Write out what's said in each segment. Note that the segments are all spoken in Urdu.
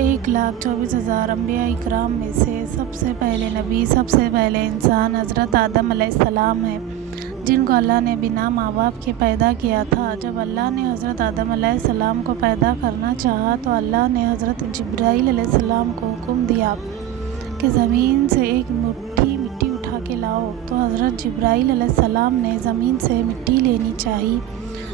1,24,000 انبیاء اکرام میں سے سب سے پہلے نبی، سب سے پہلے انسان حضرت آدم علیہ السلام ہیں، جن کو اللہ نے بنا ماں باپ کے پیدا کیا تھا۔ جب اللہ نے حضرت آدم علیہ السلام کو پیدا کرنا چاہا تو اللہ نے حضرت جبرائیل علیہ السلام کو حکم دیا کہ زمین سے ایک مٹھی مٹی اٹھا کے لاؤ۔ تو حضرت جبرائیل علیہ السلام نے زمین سے مٹی لینی چاہی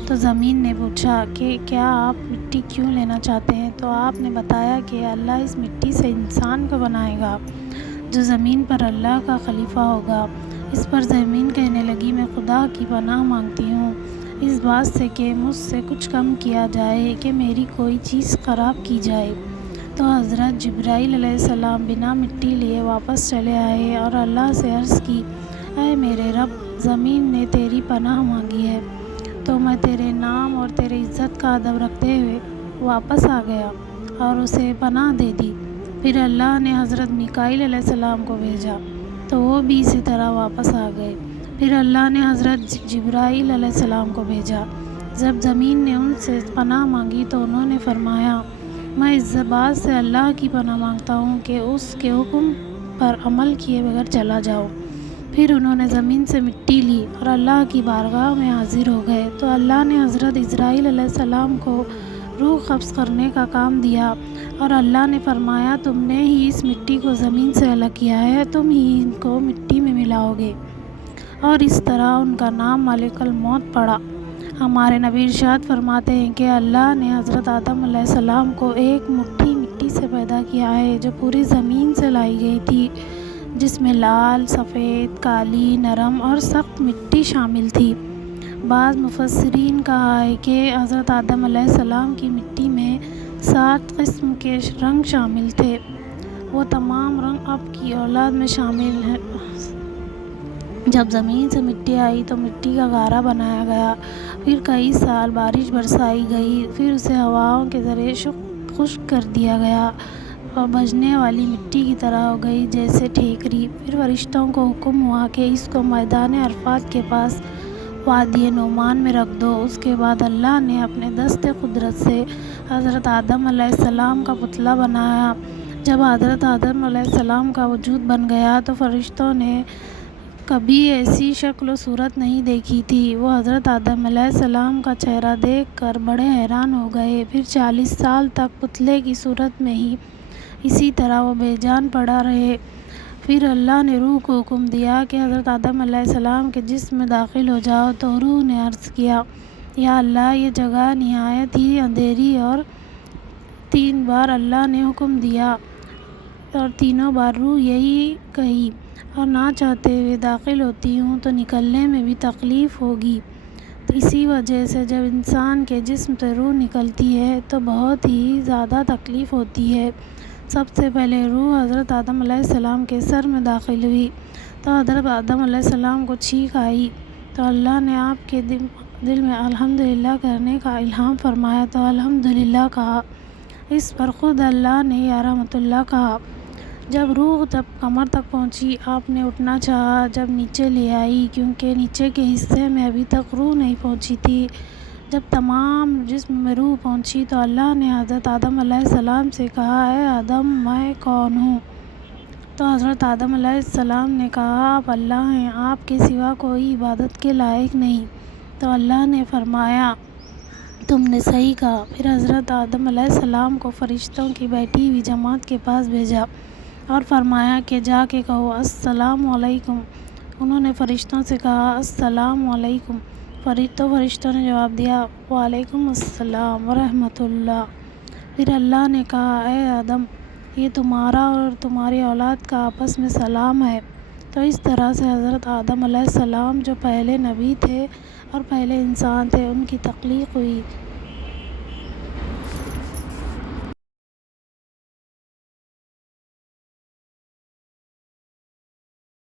تو زمین نے پوچھا کہ کیا آپ مٹی کیوں لینا چاہتے ہیں؟ تو آپ نے بتایا کہ اللہ اس مٹی سے انسان کو بنائے گا جو زمین پر اللہ کا خلیفہ ہوگا۔ اس پر زمین کہنے لگی میں خدا کی پناہ مانگتی ہوں اس بات سے کہ مجھ سے کچھ کم کیا جائے کہ میری کوئی چیز خراب کی جائے۔ تو حضرت جبرائیل علیہ السلام بنا مٹی لیے واپس چلے آئے اور اللہ سے عرض کی اے میرے رب، زمین نے تیری پناہ مانگی ہے تو میں تیرے نام اور تیرے عزت کا ادب رکھتے ہوئے واپس آ گیا اور اسے پناہ دے دی۔ پھر اللہ نے حضرت میکائیل علیہ السلام کو بھیجا تو وہ بھی اسی طرح واپس آ گئے۔ پھر اللہ نے حضرت جبرائیل علیہ السلام کو بھیجا۔ جب زمین نے ان سے پناہ مانگی تو انہوں نے فرمایا میں اس بات سے اللہ کی پناہ مانگتا ہوں کہ اس کے حکم پر عمل کیے بغیر چلا جاؤ۔ پھر انہوں نے زمین سے مٹی لی اور اللہ کی بارگاہ میں حاضر ہو گئے تو اللہ نے حضرت اسرائیل علیہ السلام کو روح قبض کرنے کا کام دیا اور اللہ نے فرمایا تم نے ہی اس مٹی کو زمین سے الگ کیا ہے، تم ہی ان کو مٹی میں ملاؤ گے، اور اس طرح ان کا نام ملک الموت پڑا۔ ہمارے نبی ارشاد فرماتے ہیں کہ اللہ نے حضرت آدم علیہ السلام کو ایک مٹھی مٹی سے پیدا کیا ہے جو پوری زمین سے لائی گئی تھی، جس میں لال، سفید، کالی، نرم اور سخت مٹی شامل تھی۔ بعض مفسرین کا ہے کہ حضرت آدم علیہ السلام کی مٹی میں 7 قسم کے رنگ شامل تھے۔ وہ تمام رنگ اب کی اولاد میں شامل ہیں۔ جب زمین سے مٹی آئی تو مٹی کا غارہ بنایا گیا، پھر کئی سال بارش برسائی گئی، پھر اسے ہواؤں کے ذریعے خشک کر دیا گیا اور بجنے والی مٹی کی طرح ہو گئی جیسے ٹھیکری۔ پھر فرشتوں کو حکم ہوا کہ اس کو میدان عرفات کے پاس وادی نعمان میں رکھ دو۔ اس کے بعد اللہ نے اپنے دست قدرت سے حضرت آدم علیہ السلام کا پتلا بنایا۔ جب حضرت آدم علیہ السلام کا وجود بن گیا تو فرشتوں نے کبھی ایسی شکل و صورت نہیں دیکھی تھی۔ وہ حضرت آدم علیہ السلام کا چہرہ دیکھ کر بڑے حیران ہو گئے۔ پھر 40 سال تک پتلے کی صورت میں ہی اسی طرح وہ بے جان پڑا رہے۔ پھر اللہ نے روح کو حکم دیا کہ حضرت آدم علیہ السلام کے جسم میں داخل ہو جاؤ تو روح نے عرض کیا یا اللہ یہ جگہ نہایت ہی اندھیری، اور 3 بار اللہ نے حکم دیا اور تینوں بار روح یہی کہی اور نہ چاہتے ہوئے داخل ہوتی ہوں تو نکلنے میں بھی تکلیف ہوگی۔ تو اسی وجہ سے جب انسان کے جسم سے روح نکلتی ہے تو بہت ہی زیادہ تکلیف ہوتی ہے۔ سب سے پہلے روح حضرت آدم علیہ السلام کے سر میں داخل ہوئی تو حضرت آدم علیہ السلام کو چھینک آئی تو اللہ نے آپ کے دل میں الحمدللہ کہنے کا الہام فرمایا تو الحمدللہ کہا۔ اس پر خود اللہ نے یا رحمت اللہ کہا۔ جب روح کمر تک پہنچی آپ نے اٹھنا چاہا، جب نیچے لے آئی کیونکہ نیچے کے حصے میں ابھی تک روح نہیں پہنچی تھی۔ جب تمام جسم میں روح پہنچی تو اللہ نے حضرت آدم علیہ السلام سے کہا اے آدم میں کون ہوں؟ تو حضرت آدم علیہ السلام نے کہا آپ اللہ ہیں، آپ کے سوا کوئی عبادت کے لائق نہیں۔ تو اللہ نے فرمایا تم نے صحیح کہا۔ پھر حضرت آدم علیہ السلام کو فرشتوں کی بیٹھی ہوئی جماعت کے پاس بھیجا اور فرمایا کہ جا کے کہو السلام علیکم۔ انہوں نے فرشتوں سے کہا السلام علیکم، تو فرشتوں نے جواب دیا وعلیکم السلام ورحمۃ اللہ۔ پھر اللہ نے کہا اے آدم یہ تمہارا اور تمہاری اولاد کا آپس میں سلام ہے۔ تو اس طرح سے حضرت آدم علیہ السلام جو پہلے نبی تھے اور پہلے انسان تھے ان کی تخلیق ہوئی۔